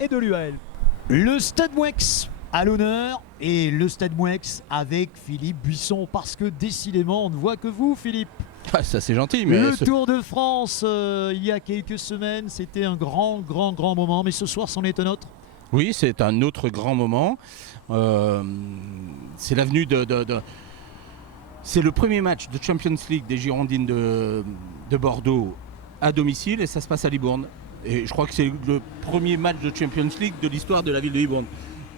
et de l'UAL. Le Stade Mouex à l'honneur et le Stade Mouex avec Philippe Buisson parce que décidément on ne voit que vous Philippe. Ah, ça c'est gentil, mais le Tour de France il y a quelques semaines c'était un grand moment mais ce soir c'en est un autre. oui, c'est un autre grand moment. C'est l'avenue c'est le premier match de Champions League des Girondines de Bordeaux à domicile et ça se passe à Libourne. Et je crois que c'est le premier match de Champions League de l'histoire de la ville de Libourne.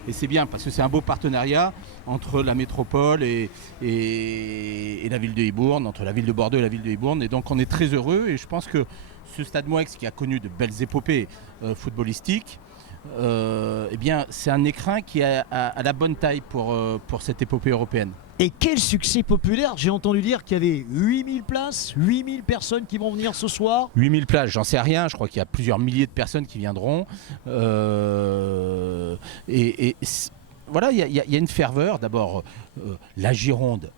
Et c'est bien parce que c'est un beau partenariat entre la métropole et la ville de Libourne, entre la ville de Bordeaux et la ville de Libourne. Et donc on est très heureux et je pense que ce Stade Mouex qui a connu de belles épopées footballistiques, eh bien, c'est un écrin qui est à la bonne taille pour cette épopée européenne. Et quel succès populaire, j'ai entendu dire qu'il y avait 8000 places, 8000 personnes qui vont venir ce soir. 8000 places, j'en sais rien, je crois qu'il y a plusieurs milliers de personnes qui viendront. Voilà, il y a une ferveur. D'abord, la Gironde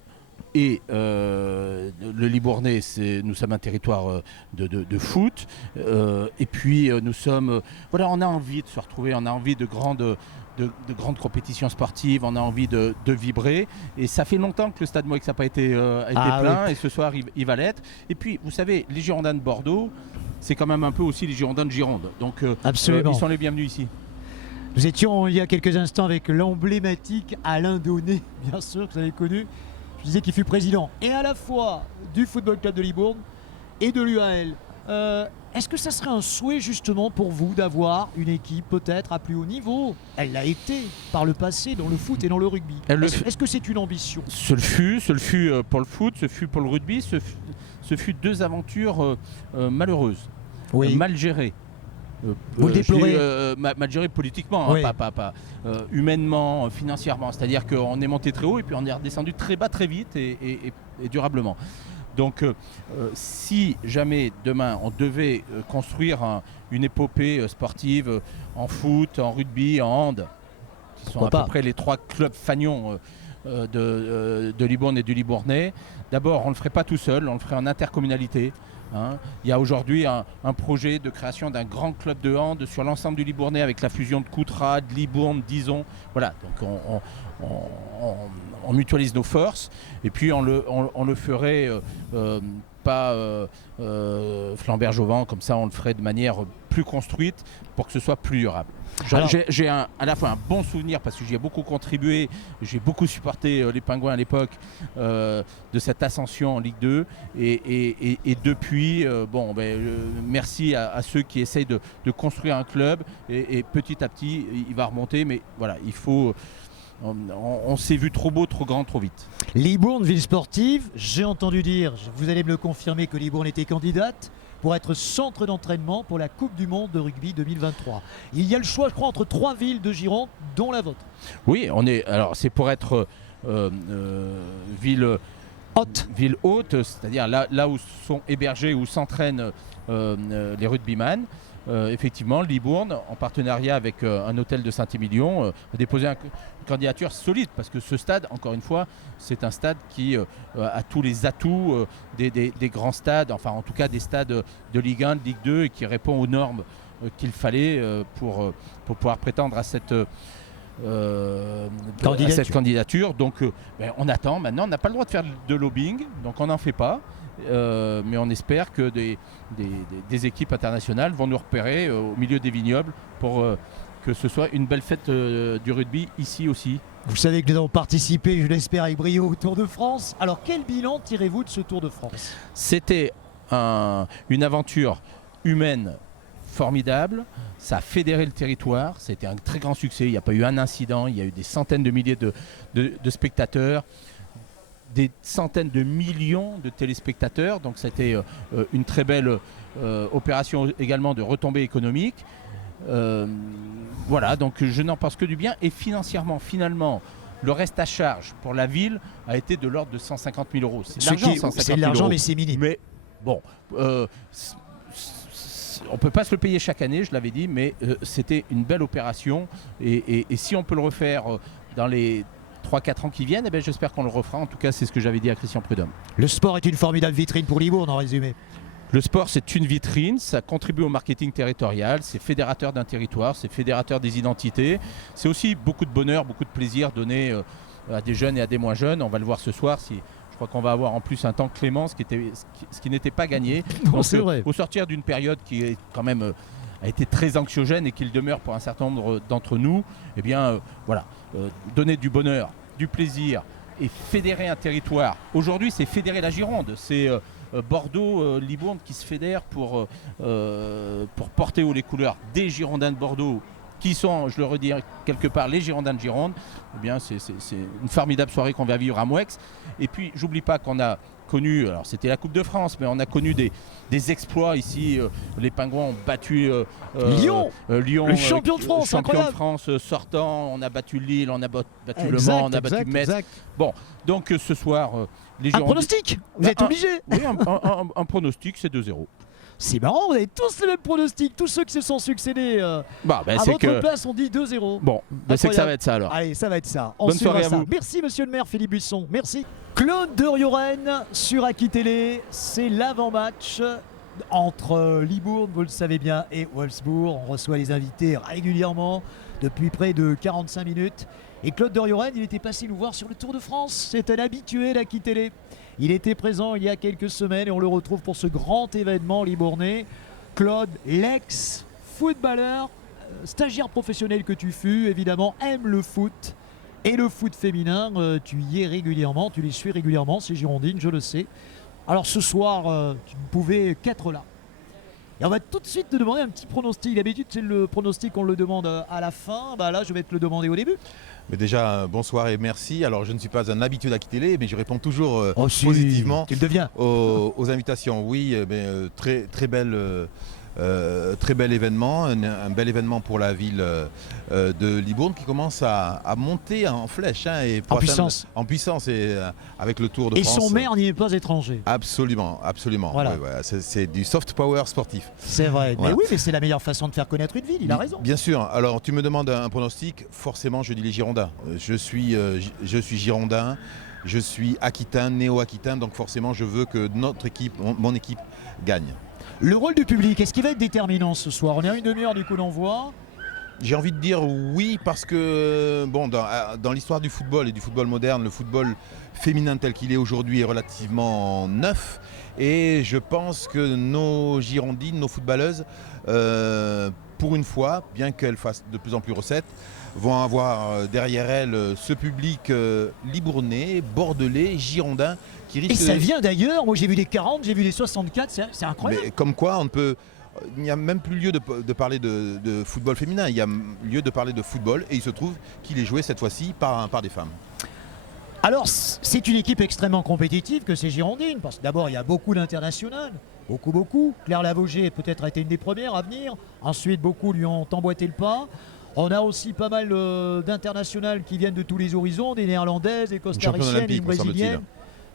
et le Libournais, nous sommes un territoire de foot. Et puis nous sommes, voilà, on a envie de se retrouver, on a envie de grandes compétitions sportives, on a envie de vibrer. Et ça fait longtemps que le Stade Mouex n'a pas été plein, oui. Et ce soir il va l'être. Et puis vous savez, les Girondins de Bordeaux, c'est quand même un peu aussi les Girondins de Gironde. Donc absolument. Ils sont les bienvenus ici. Nous étions il y a quelques instants avec l'emblématique Alain Donnet, bien sûr que vous avez connu. Je disais qu'il fut président et à la fois du Football Club de Libourne et de l'UAL. Est-ce que ça serait un souhait justement pour vous d'avoir une équipe peut-être à plus haut niveau? Elle l'a été par le passé dans le foot et dans le rugby. Est-ce que c'est une ambition? Ce le fut pour le foot, ce fut pour le rugby, ce fut deux aventures malheureuses, oui. Mal gérées. Vous le déplorez mal géré politiquement, oui. Pas humainement, financièrement. C'est-à-dire qu'on est monté très haut et puis on est redescendu très bas très vite et durablement. Donc si jamais demain on devait construire une épopée sportive en foot, en rugby, en hand, qui sont à peu près les trois clubs fagnons de Libourne et du Libournais, d'abord on ne le ferait pas tout seul, on le ferait en intercommunalité. Il y a aujourd'hui un projet de création d'un grand club de hand sur l'ensemble du Libournais avec la fusion de Coutras, de Libourne, d'Izon. Voilà, donc on mutualise nos forces et puis on le ferait pas flamberge au vent, comme ça on le ferait de manière plus construite pour que ce soit plus durable. J'ai à la fois un bon souvenir parce que j'y ai beaucoup contribué, j'ai beaucoup supporté les Pingouins à l'époque de cette ascension en Ligue 2 et depuis, merci à ceux qui essayent de construire un club et petit à petit il va remonter, mais voilà, il faut... On s'est vu trop beau, trop grand, trop vite. Libourne, ville sportive, j'ai entendu dire, vous allez me le confirmer, que Libourne était candidate pour être centre d'entraînement pour la Coupe du Monde de rugby 2023. Il y a le choix, je crois, entre 3 villes de Gironde, dont la vôtre. Oui, c'est pour être ville haute, c'est-à-dire là où sont hébergés, où s'entraînent les rugbyman. Effectivement, Libourne, en partenariat avec un hôtel de Saint-Émilion, a déposé une candidature solide parce que ce stade, encore une fois, c'est un stade qui a tous les atouts des grands stades, enfin en tout cas des stades de Ligue 1, de Ligue 2 et qui répond aux normes qu'il fallait pour pouvoir prétendre à cette candidature. Donc on attend. Maintenant, on n'a pas le droit de faire de lobbying, donc on n'en fait pas. Mais on espère que des équipes internationales vont nous repérer au milieu des vignobles pour que ce soit une belle fête du rugby ici aussi. Vous savez que nous avons participé, je l'espère, avec brio au Tour de France. Alors quel bilan tirez-vous de ce Tour de France? C'était une aventure humaine formidable, ça a fédéré le territoire, c'était un très grand succès, il n'y a pas eu un incident, il y a eu des centaines de milliers de spectateurs, des centaines de millions de téléspectateurs, donc c'était une très belle opération également de retombées économiques. Voilà, donc je n'en pense que du bien et financièrement, finalement, le reste à charge pour la ville a été de l'ordre de 150 000 euros. C'est de l'argent, mais c'est minime. Mais bon, on ne peut pas se le payer chaque année, je l'avais dit, mais c'était une belle opération et si on peut le refaire dans les 3-4 ans qui viennent, eh bien, j'espère qu'on le refera. En tout cas, c'est ce que j'avais dit à Christian Prudhomme. Le sport est une formidable vitrine pour Libourne, en résumé. Le sport, c'est une vitrine, ça contribue au marketing territorial, c'est fédérateur d'un territoire, c'est fédérateur des identités. C'est aussi beaucoup de bonheur, beaucoup de plaisir donné à des jeunes et à des moins jeunes. On va le voir ce soir. Je crois qu'on va avoir en plus un temps clément, ce qui n'était pas gagné. Non, c'est vrai. Au sortir d'une période qui est quand même a été très anxiogène et qu'il demeure pour un certain nombre d'entre nous, eh bien donner du bonheur, du plaisir et fédérer un territoire. Aujourd'hui, c'est fédérer la Gironde. C'est Bordeaux, Libourne qui se fédèrent pour porter haut les couleurs des Girondins de Bordeaux, qui sont, je le redis quelque part, les Girondins de Gironde. Eh bien, c'est une formidable soirée qu'on va vivre à Moueix. Et puis, j'oublie pas qu'on a connu, alors c'était la Coupe de France, mais on a connu des exploits ici. Les Pingouins ont battu Lyon, le champion de France, champion de France sortant. On a battu Lille, on a battu Le Mans, on a battu Metz. Bon, donc ce soir, les Girondins. Un pronostic, vous êtes obligé. Oui, un pronostic, c'est 2-0. C'est marrant, vous avez tous les mêmes pronostics. Tous ceux qui se sont succédés à votre place ont dit 2-0. Bon, c'est que ça va être ça alors. Allez, ça va être ça. Bonne soirée à vous. Merci monsieur le maire Philippe Buisson. Merci. Claude de Rioren sur Aki Télé. C'est l'avant-match entre Libourne, vous le savez bien, et Wolfsburg. On reçoit les invités régulièrement depuis près de 45 minutes. Et Claude de Rioren, il était passé nous voir sur le Tour de France. C'est un habitué d'Aki Télé. Il était présent il y a quelques semaines et on le retrouve pour ce grand événement libournais. Claude, l'ex-footballeur, stagiaire professionnel que tu fus, évidemment, aime le foot et le foot féminin. Tu y es régulièrement, tu les suis régulièrement, ces Girondines, je le sais. Alors ce soir, tu ne pouvais qu'être là. Et on va tout de suite te demander un petit pronostic. D'habitude, c'est le pronostic qu'on le demande à la fin. Là, je vais te le demander au début. Mais déjà, bonsoir et merci. Alors, je ne suis pas un habitué d'Aki Télé, mais je réponds toujours positivement aux invitations. Oui, très, très belle Très bel événement, un bel événement pour la ville de Libourne qui commence à monter en flèche et en puissance. En puissance et avec le Tour de France. Et son maire n'y est pas étranger. Absolument, absolument. Voilà. Ouais, c'est du soft power sportif. C'est vrai. Voilà. Mais oui, mais c'est la meilleure façon de faire connaître une ville. Il a raison. Bien sûr. Alors, tu me demandes un pronostic. Forcément, je dis les Girondins. Je suis Girondin. Je suis Aquitain, néo-Aquitain. Donc, forcément, je veux que notre équipe, mon équipe, gagne. Le rôle du public, est-ce qu'il va être déterminant ce soir? On est à une demi-heure du coup d'envoi. J'ai envie de dire oui parce que bon, dans l'histoire du football et du football moderne, le football féminin tel qu'il est aujourd'hui est relativement neuf et je pense que nos Girondines, nos footballeuses, pour une fois, bien qu'elles fassent de plus en plus recettes, vont avoir derrière elles ce public libournais, bordelais, girondin qui risque. Et ça vient d'ailleurs, moi j'ai vu les 40, j'ai vu les 64, c'est incroyable. Mais comme quoi il n'y a même plus lieu de parler de football féminin, il y a lieu de parler de football et il se trouve qu'il est joué cette fois-ci par des femmes. Alors c'est une équipe extrêmement compétitive que ces Girondines, parce que d'abord il y a beaucoup d'internationales, beaucoup. Claire Lavogé peut-être a été une des premières à venir, ensuite beaucoup lui ont emboîté le pas. On a aussi pas mal d'internationales qui viennent de tous les horizons, des néerlandaises, des costariciennes, des brésiliennes.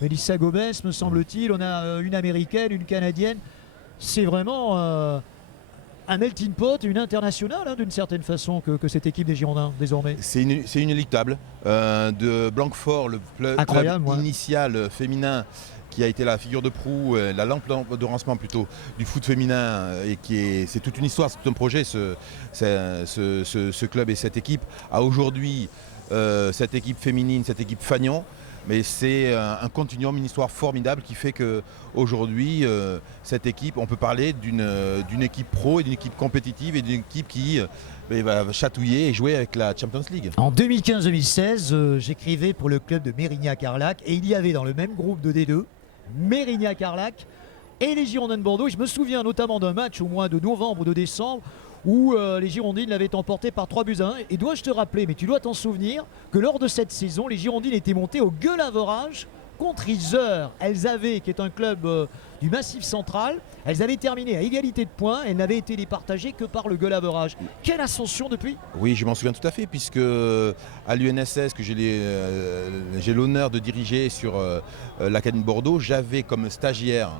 Melissa Gomez, me semble-t-il. On a une américaine, une canadienne. C'est vraiment un melting pot, une internationale d'une certaine façon que cette équipe des Girondins désormais. C'est inéluctable. De Blanquefort, le club initial féminin qui a été la figure de proue, la lampe de lancement plutôt du foot féminin et c'est toute une histoire, c'est tout un projet ce club et cette équipe a aujourd'hui cette équipe féminine, cette équipe Fagnon. Mais c'est un continuum, une histoire formidable qui fait qu'aujourd'hui, cette équipe, on peut parler d'une équipe pro et d'une équipe compétitive et d'une équipe qui va chatouiller et jouer avec la Champions League. En 2015-2016, j'écrivais pour le club de Mérignac-Carlac et il y avait dans le même groupe de D2, Mérignac-Carlac et les Girondins de Bordeaux. Et je me souviens notamment d'un match au mois de novembre ou de décembre où les Girondines l'avaient emporté par 3-1. Et dois-je te rappeler, mais tu dois t'en souvenir, que lors de cette saison, les Girondines étaient montées au goal average contre Yzeure. Elles avaient, qui est un club du Massif Central, elles avaient terminé à égalité de points. Elles n'avaient été départagées que par le goal average. Quelle ascension depuis? Oui, je m'en souviens tout à fait, puisque à l'UNSS, que j'ai l'honneur de diriger sur l'Académie de Bordeaux, j'avais comme stagiaire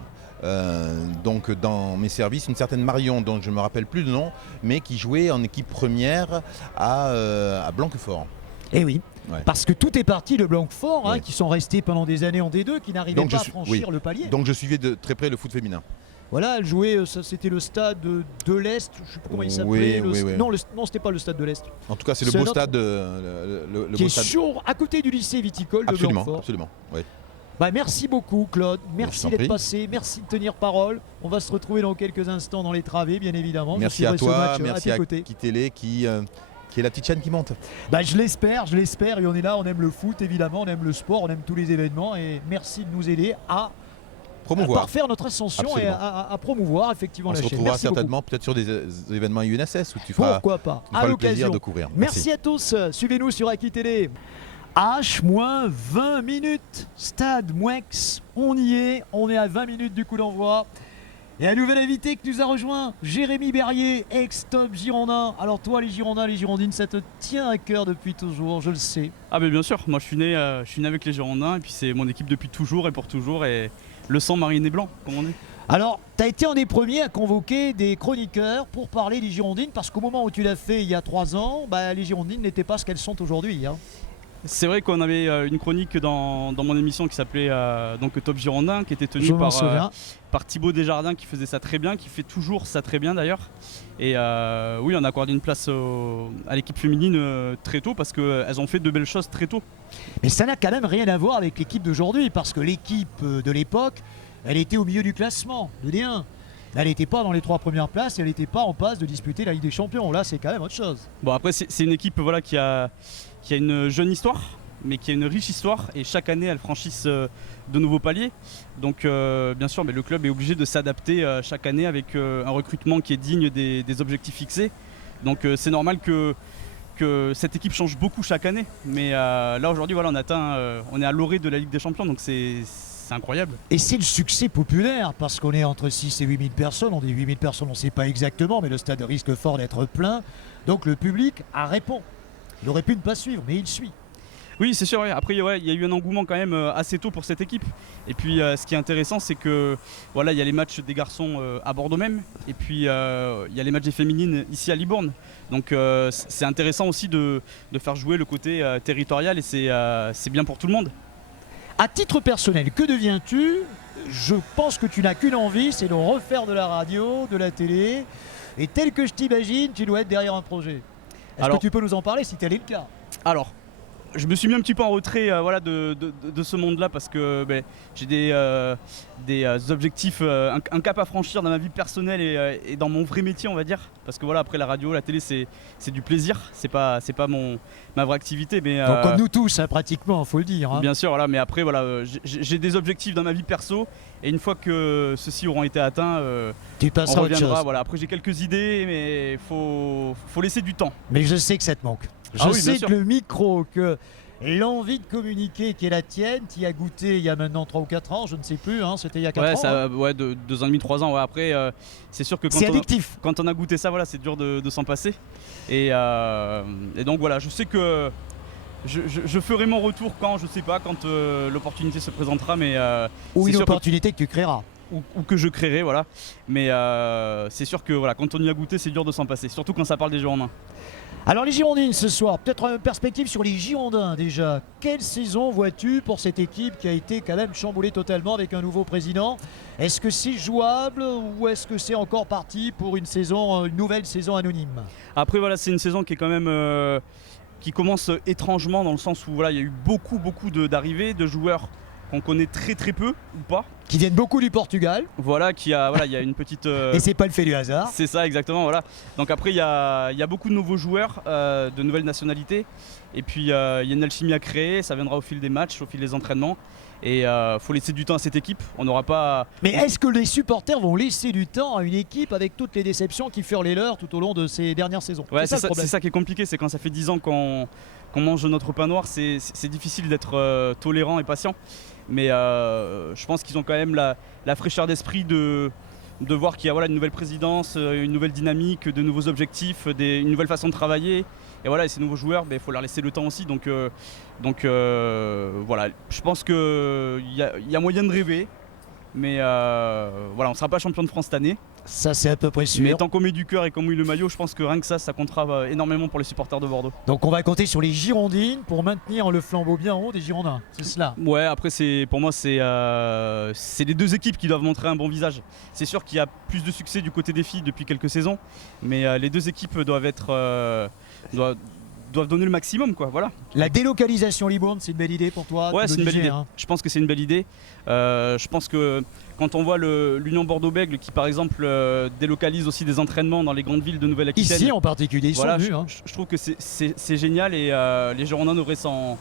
donc dans mes services une certaine Marion dont je ne me rappelle plus le nom mais qui jouait en équipe première à Blanquefort. Eh oui, ouais. Parce que tout est parti de Blanquefort qui sont restés pendant des années en D2 qui n'arrivaient pas à franchir le palier. Donc je suivais de très près le foot féminin. Voilà, elle jouait, c'était le stade de l'Est, je ne sais pas comment il s'appelait. Oui. Non, c'était pas le stade de l'Est. En tout cas, c'est le beau stade. Le qui beau est stade. à côté du lycée viticole de Blanquefort. Absolument, oui. Merci beaucoup Claude, merci d'être passé, merci de tenir parole. On va se retrouver dans quelques instants dans les travées, bien évidemment. Merci à toi, merci à Kitélé qui est la petite chaîne qui monte. Je l'espère, et on est là, on aime le foot évidemment, on aime le sport, on aime tous les événements et merci de nous aider à parfaire notre ascension. Absolument. Et à promouvoir effectivement la chaîne. On se retrouvera certainement peut-être sur des événements UNSS où tu feras, pourquoi pas, à le plaisir de couvrir. Merci à tous, suivez-nous sur Akitélé. H-20 minutes, Stade Mouex, on y est, on est à 20 minutes du coup d'envoi. Et un nouvel invité qui nous a rejoint, Jérémy Berrier, ex-top Girondin. Alors toi les Girondins, les Girondines, ça te tient à cœur depuis toujours, je le sais. Ah mais bien sûr, moi je suis né avec les Girondins et puis c'est mon équipe depuis toujours et pour toujours et le sang marine et blanc, comme on dit. Alors, tu as été un des premiers à convoquer des chroniqueurs pour parler des Girondines parce qu'au moment où tu l'as fait il y a 3 ans, les Girondines n'étaient pas ce qu'elles sont aujourd'hui. C'est vrai qu'on avait une chronique dans mon émission qui s'appelait donc Top Girondin, qui était tenue par Thibaut Desjardins qui faisait ça très bien, qui fait toujours ça très bien d'ailleurs. Et oui, on a accordé une place à l'équipe féminine très tôt parce qu'elles ont fait de belles choses très tôt. Mais ça n'a quand même rien à voir avec l'équipe d'aujourd'hui parce que l'équipe de l'époque, elle était au milieu du classement de D1. Elle n'était pas dans les 3 premières places, elle n'était pas en passe de disputer la Ligue des Champions. Là, c'est quand même autre chose. Bon, après, c'est une équipe qui a une jeune histoire, mais qui a une riche histoire. Et chaque année, elles franchissent de nouveaux paliers. Donc, bien sûr, mais le club est obligé de s'adapter chaque année avec un recrutement qui est digne des objectifs fixés. Donc, c'est normal que cette équipe change beaucoup chaque année. Mais là, aujourd'hui, on est à l'orée de la Ligue des Champions. Donc, c'est incroyable. Et c'est le succès populaire parce qu'on est entre 6 et 8 000 personnes. On dit 8 000 personnes, on ne sait pas exactement, mais le stade risque fort d'être plein. Donc le public répond. Il aurait pu ne pas suivre, mais il suit. Oui, c'est sûr. Ouais. Après, il y a eu un engouement quand même assez tôt pour cette équipe. Et puis, ce qui est intéressant, c'est que il y a les matchs des garçons à Bordeaux même, et puis il y a les matchs des féminines ici à Libourne. Donc, c'est intéressant aussi de faire jouer le côté territorial, et c'est bien pour tout le monde. À titre personnel, que deviens-tu? Je pense que tu n'as qu'une envie, c'est de refaire de la radio, de la télé. Et tel que je t'imagine, tu dois être derrière un projet. Est-ce que tu peux nous en parler si tel est le cas? Alors, je me suis mis un petit peu en retrait de ce monde-là parce que j'ai des objectifs, un cap à franchir dans ma vie personnelle et dans mon vrai métier, on va dire. Parce que après la radio, la télé, c'est du plaisir, c'est pas ma vraie activité. Mais, donc comme nous tous, pratiquement, faut le dire. Bien sûr, mais après, j'ai des objectifs dans ma vie perso et une fois que ceux-ci auront été atteints, tu passeras on reviendra. autre chose. Après, j'ai quelques idées, mais faut laisser du temps. Mais je sais que ça te manque. Je sais que le micro, que l'envie de communiquer qui est la tienne, tu y as goûté il y a maintenant 3 ou 4 ans, je ne sais plus, c'était il y a 4 ans. Ouais, 2 ans et demi, 3 ans. Ouais. Après, c'est sûr que quand on a goûté ça, c'est dur de s'en passer. Et donc je sais que je ferai mon retour quand l'opportunité se présentera. Mais, ou une opportunité que tu créeras. Ou que je créerai, voilà. Mais c'est sûr que quand on y a goûté, c'est dur de s'en passer, surtout quand ça parle des Girondins. Alors les Girondines ce soir, peut-être une perspective sur les Girondins déjà. Quelle saison vois-tu pour cette équipe qui a été quand même chamboulée totalement avec un nouveau président? Est-ce que c'est jouable ou est-ce que c'est encore parti pour une nouvelle saison anonyme? Après c'est une saison qui est quand même qui commence étrangement dans le sens où il y a eu beaucoup d'arrivées de joueurs qu'on connaît très très peu ou pas. Qui viennent beaucoup du Portugal. Il y a une petite... Et c'est pas le fait du hasard. C'est ça, exactement, Donc après, il y a beaucoup de nouveaux joueurs, de nouvelles nationalités. Et puis, il y a une alchimie à créer, ça viendra au fil des matchs, au fil des entraînements. Et faut laisser du temps à cette équipe. On n'aura pas... Mais est-ce que les supporters vont laisser du temps à une équipe avec toutes les déceptions qui furent les leurs tout au long de ces dernières saisons? C'est ça qui est compliqué, c'est quand ça fait 10 ans qu'on mange notre pain noir, c'est difficile d'être tolérant et patient. Mais je pense qu'ils ont quand même la fraîcheur d'esprit de voir qu'il y a une nouvelle présidence, une nouvelle dynamique, de nouveaux objectifs, une nouvelle façon de travailler. Et ces nouveaux joueurs, il faut leur laisser le temps aussi. Donc je pense qu'il y a moyen de rêver. Mais voilà, on sera pas champion de France cette année. Ça, c'est à peu près sûr. Mais tant qu'on met du cœur et qu'on mouille le maillot, je pense que rien que ça comptera énormément pour les supporters de Bordeaux. Donc on va compter sur les Girondines pour maintenir le flambeau bien haut des Girondins, c'est cela? Ouais, après pour moi c'est les deux équipes qui doivent montrer un bon visage. C'est sûr qu'il y a plus de succès du côté des filles depuis quelques saisons, mais les deux équipes doivent donner le maximum, quoi. Voilà. La délocalisation Libourne, c'est une belle idée pour toi? Ouais, c'est une belle idée. Je pense que c'est une belle idée. Je pense que quand on voit l'Union Bordeaux-Bègles qui, par exemple, délocalise aussi des entraînements dans les grandes villes de Nouvelle-Aquitaine. Ici en particulier, ils sont venus. Je trouve que c'est génial et les Girondins devraient s'en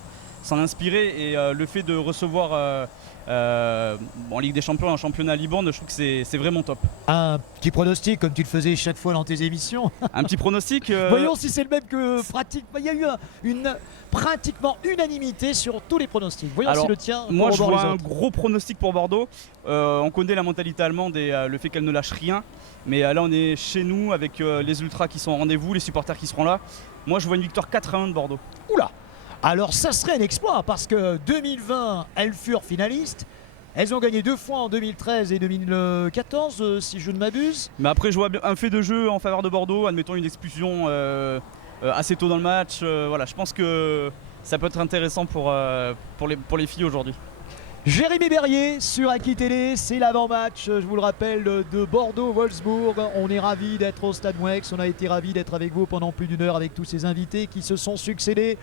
inspirer. Et le fait de recevoir en Ligue des Champions, un championnat à Libourne, je trouve que c'est vraiment top. Un petit pronostic comme tu le faisais chaque fois dans tes émissions. Un petit pronostic. Voyons si c'est le même que pratique. Il y a eu pratiquement unanimité sur tous les pronostics. Voyons si le tien. Moi je vois un gros pronostic pour Bordeaux. On connaît la mentalité allemande et le fait qu'elle ne lâche rien. Mais là on est chez nous avec les ultras qui sont au rendez-vous, les supporters qui seront là. Moi je vois une victoire 4-1 de Bordeaux. Oula! Alors ça serait un exploit parce que 2020, elles furent finalistes. Elles ont gagné 2 fois en 2013 et 2014, si je ne m'abuse. Mais après, je vois un fait de jeu en faveur de Bordeaux. Admettons une expulsion assez tôt dans le match. Voilà, je pense que ça peut être intéressant pour les filles aujourd'hui. Jérémy Berrier sur Aki Télé, c'est l'avant-match, je vous le rappelle, de Bordeaux-Wolfsburg. On est ravis d'être au Stade Mouex, on a été ravis d'être avec vous pendant plus d'1 heure avec tous ces invités qui se sont succédés.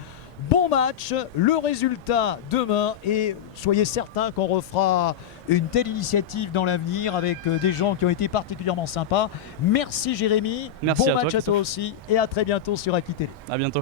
Bon match, le résultat demain et soyez certains qu'on refera une telle initiative dans l'avenir avec des gens qui ont été particulièrement sympas. Merci Jérémy, Merci bon match à toi Christophe. aussi et à très bientôt sur Aki Télé. À bientôt.